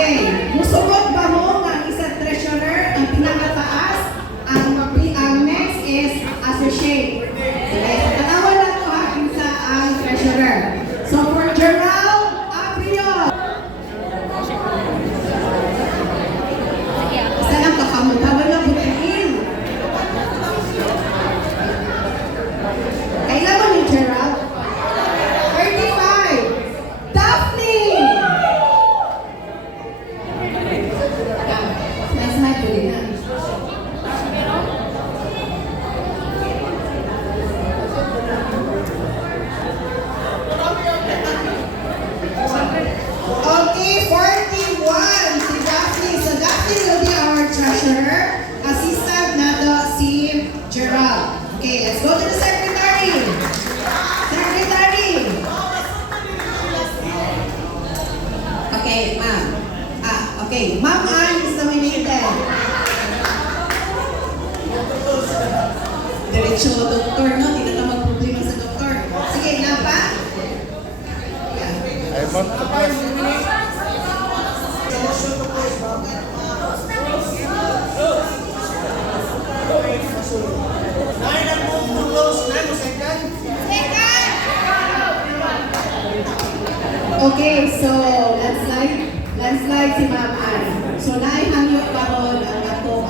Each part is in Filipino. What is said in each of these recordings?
Okay. Musugot ba mo ng isang treasurer? Ang pinakataas, ang next is associate. Okay. Tanawan na ito ha, isa ang treasurer. So for Gerald Aprio. Isa lang kakamutawa na butiin. Kailan mo ni Gerald? 35. Daphne! Slide po din na. Okay, 41 si Daphne. So Daphne will be our treasurer. Assistant na to si Gerald. Okay, let's go to the secretary. Secretary. Okay, ma'am. Okay, Ma'am Ann is nominated. Diretso doktor, no? Hindi na mag-problema sa doktor. Sige, napa? I want to press. Okay, so landslide si Ma'am Ann. So naihangyo karon ang ato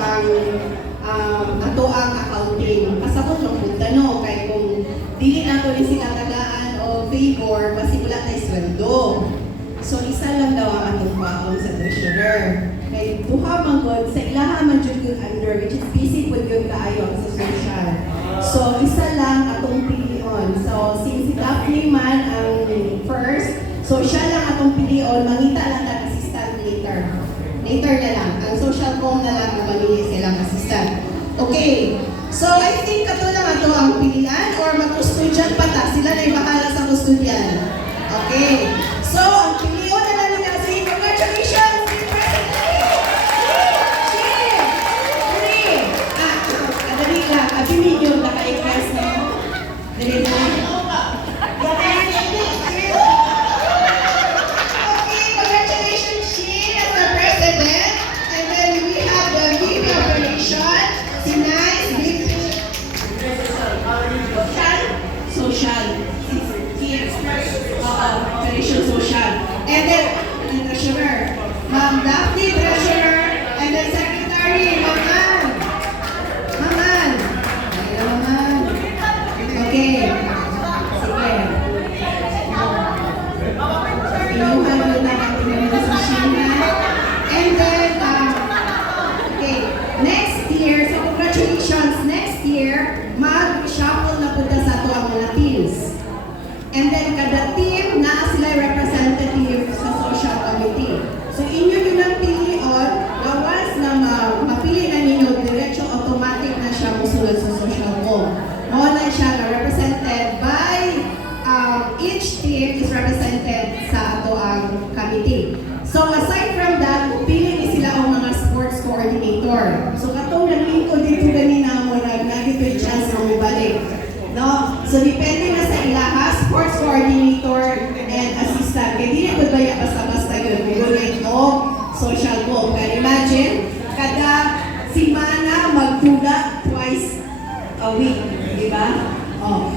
ang accounting. Pasabot lang punta no kay kung dili nato ni sila tagaan o favor basi wala tay sweldo. So isa lang daw ang atong baon sa treasurer. Kay duha man gud sa ilaha man jud yung under which is busy pud yun kaayo sa social. So isa lang atong pilion. So since si Daphne man ang first, so siya lang atong pilion, mangita lang tag assistant later. Later na lang. Ang social com na lang na mamili silang assistant. Okay. So I think kato lang ato ang pilian or mag-custodian pa ta. Sila na yung bahala sa custodian. Okay. So ang pilion na lang nila si congratulations! Kadali lang. Abinin yung naka-ikas na. Dali lang. Social. And then, the treasurer, Ma'am Daphne, treasurer, and then secretary, Ma'am Ann. Ma'am Ann. Hello, Ma'am Ann. Okay. Sige. Inuhan mo na natin yung Sheena. And then, okay, next year, so congratulations, next year, mag-shuffle na punta sa ito ang mga teams. And then, kada team, na sila representative sa social committee. So, inyo yun ang pilion, once na mapili na ninyo, diretso automatic na siya musulad sa social com. Muna siya na represented by each team is represented sa ato ang committee. So, aside from that, pili ni sila ang mga sports coordinator. So, katong nalingkod dito ganina mo na nagito yung chance na mabalik. No? So, depende na sa ilaha, sports coordinator and assistant. Kaya di na po ba yung basta-basta yun? Unit o social com. Kaya imagine, kada simana magtula twice a week. Di ba? Oh.